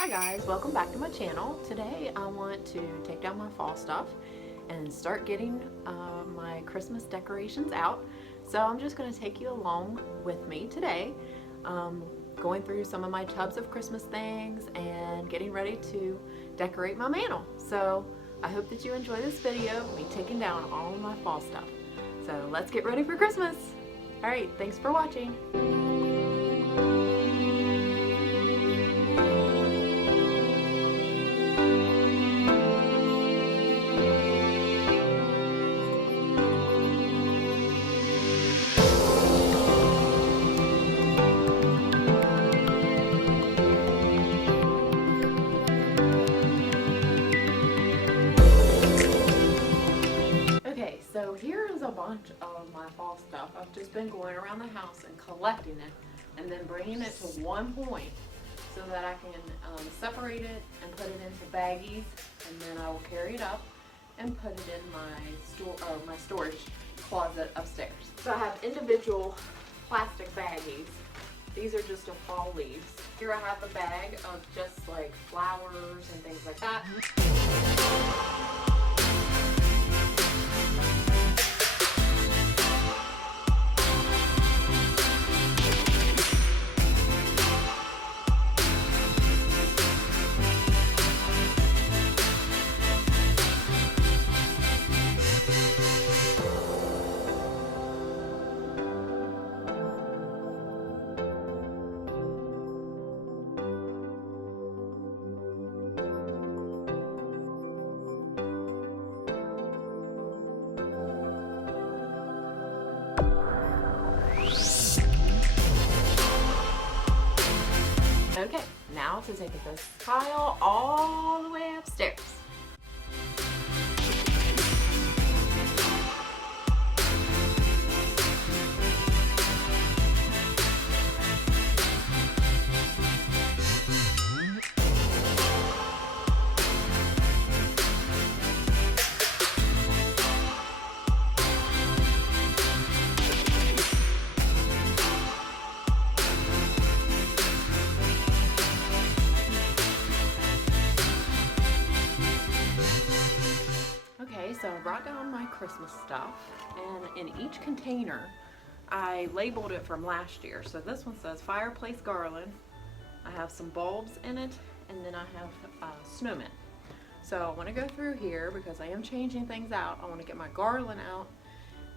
Hi guys, welcome back to my channel. Today I want to take down my fall stuff and start getting my Christmas decorations out. So I'm just going to take you along with me today, going through some of my tubs of Christmas things and getting ready to decorate my mantle. So I hope that you enjoy this video, me taking down all of my fall stuff. So let's get ready for Christmas. Alright, thanks for watching. So here is a bunch of my fall stuff. I've just been going around the house and collecting it and then bringing it to one point so that I can separate it and put it into baggies, and then I will carry it up and put it in my storage closet upstairs. So I have individual plastic baggies. These are just of fall leaves. Here I have a bag of just like flowers and things like that. Okay, now to take this pile all the way upstairs. So I brought down my Christmas stuff, and in each container I labeled it from last year. So this one says fireplace garland, I have some bulbs in it, and then I have snowmen. So I want to go through here because I am changing things out. I want to get my garland out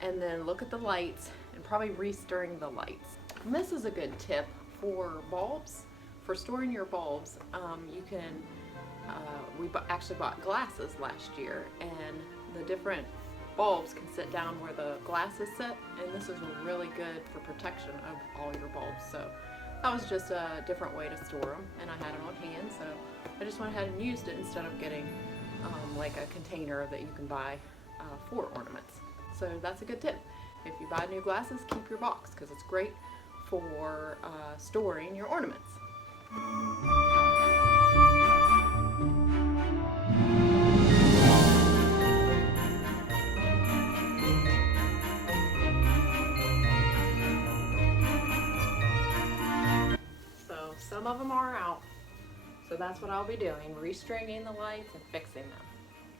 and then look at the lights and probably re-stirring the lights. And this is a good tip for bulbs, for storing your bulbs. You can we actually bought glasses last year, and the different bulbs can sit down where the glasses sit, and this is really good for protection of all your bulbs. So that was just a different way to store them, and I had it on hand, so I just went ahead and used it instead of getting like a container that you can buy for ornaments. So that's a good tip. If you buy new glasses, keep your box because it's great for storing your ornaments. Some of them are out, so that's what I'll be doing, restringing the lights and fixing them.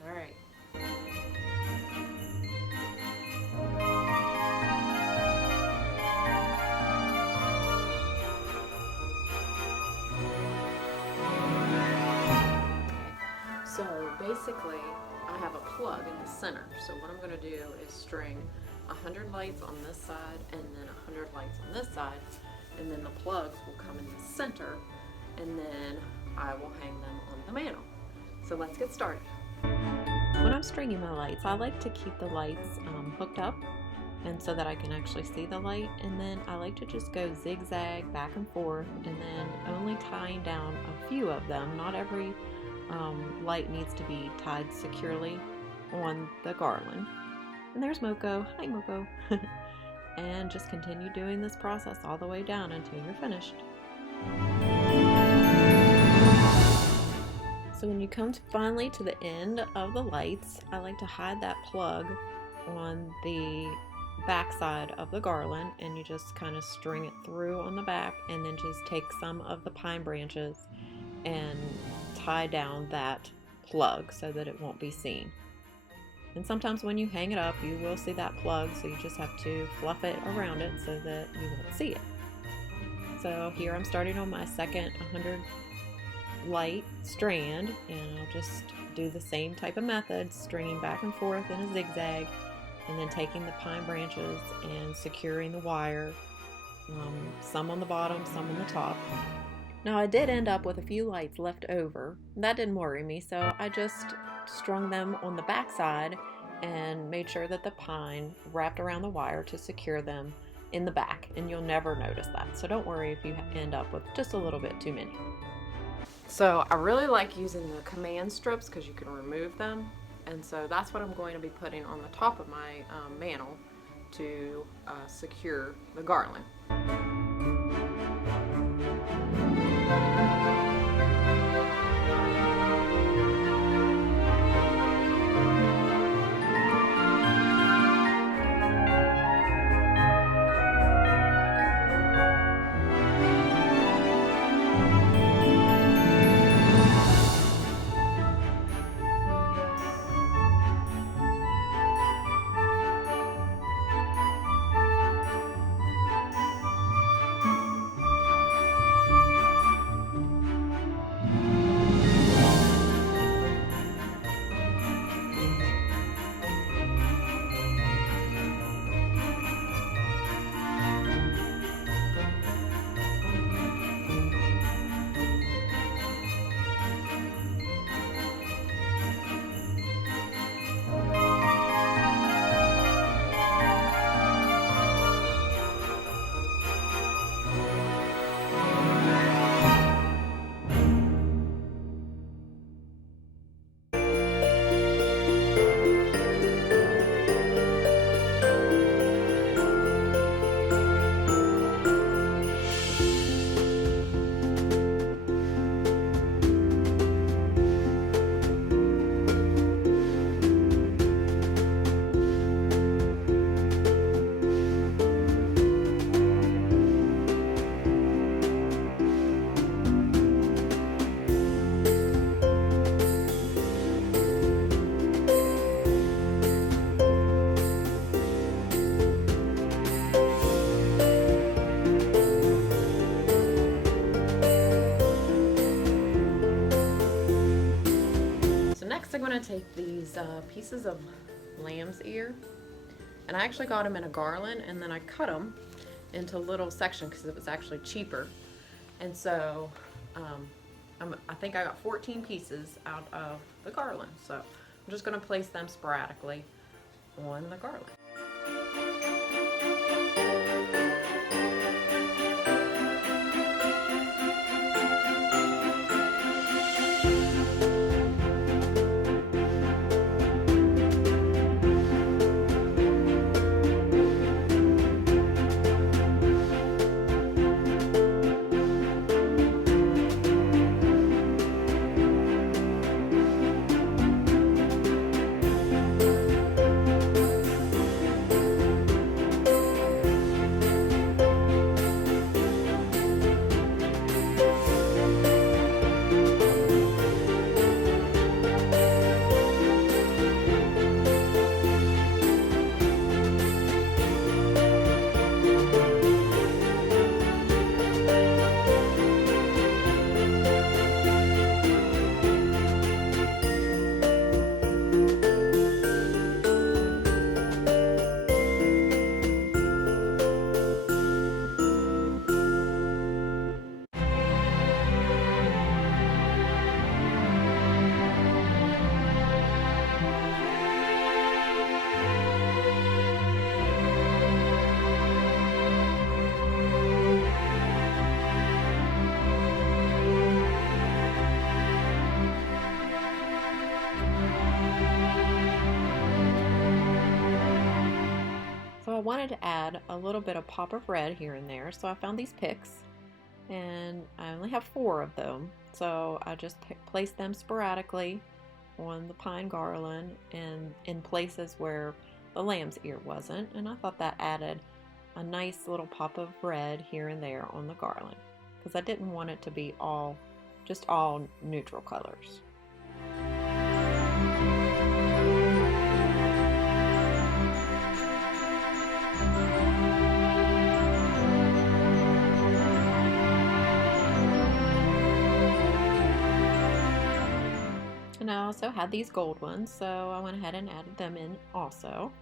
All right. So basically, I have a plug in the center. So what I'm going to do is string 100 lights on this side and then 100 lights on this side. And then the plugs will come in the center, and then I will hang them on the mantle. So let's get started. When I'm stringing my lights, I like to keep the lights hooked up, and so that I can actually see the light, and then I like to just go zigzag back and forth, and then only tying down a few of them. Not every light needs to be tied securely on the garland. And there's Moko. Hi, Moko. And just continue doing this process all the way down until you're finished. So when you come finally to the end of the lights, I like to hide that plug on the back side of the garland, and you just kind of string it through on the back, and then just take some of the pine branches and tie down that plug so that it won't be seen. And sometimes when you hang it up, you will see that plug, so you just have to fluff it around it so that you won't see it. So here I'm starting on my second 100 light strand, and I'll just do the same type of method, stringing back and forth in a zigzag, and then taking the pine branches and securing the wire, some on the bottom, some on the top. Now I did end up with a few lights left over. That didn't worry me, so I just strung them on the back side and made sure that the pine wrapped around the wire to secure them in the back, and you'll never notice that. So don't worry if you end up with just a little bit too many. So I really like using the command strips because you can remove them, and so that's what I'm going to be putting on the top of my mantle to secure the garland. I'm going to take these pieces of lamb's ear, and I actually got them in a garland, and then I cut them into little sections because it was actually cheaper. And so I think I got 14 pieces out of the garland, so I'm just going to place them sporadically on the garland. I wanted to add a little bit of pop of red here and there, so I found these picks, and I only have 4 of them, so I just placed them sporadically on the pine garland and in places where the lamb's ear wasn't, and I thought that added a nice little pop of red here and there on the garland, because I didn't want it to be all just all neutral colors. And I also had these gold ones, so I went ahead and added them in also.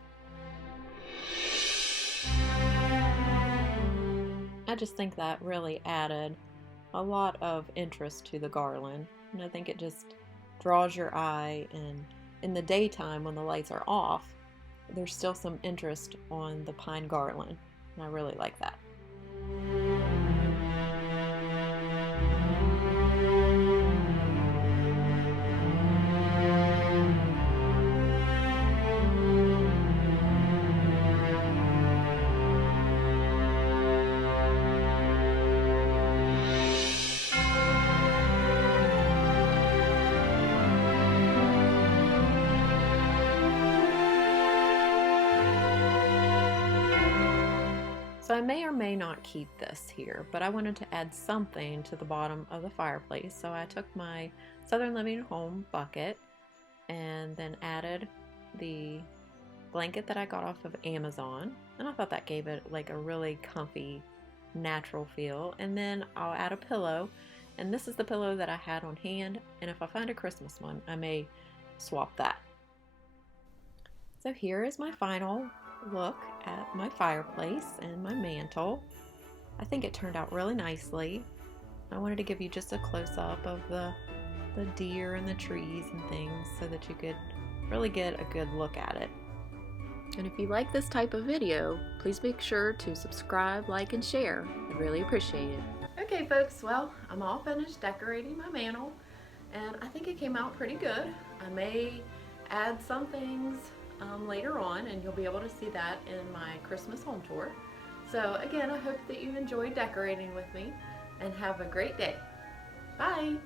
I just think that really added a lot of interest to the garland, and I think it just draws your eye, and in the daytime when the lights are off, there's still some interest on the pine garland, and I really like that. So I may or may not keep this here, but I wanted to add something to the bottom of the fireplace. So I took my Southern Living Home bucket and then added the blanket that I got off of Amazon. And I thought that gave it like a really comfy, natural feel. And then I'll add a pillow. And this is the pillow that I had on hand. And if I find a Christmas one, I may swap that. So here is my final look at my fireplace and my mantle. I think it turned out really nicely. I wanted to give you just a close-up of the deer and the trees and things so that you could really get a good look at it. And if you like this type of video, please make sure to subscribe, like, and share. I'd really appreciate it. Okay folks, well, I'm all finished decorating my mantle, and I think it came out pretty good. I may add some things later on, and you'll be able to see that in my Christmas home tour. So again, I hope that you enjoyed decorating with me, and have a great day. Bye!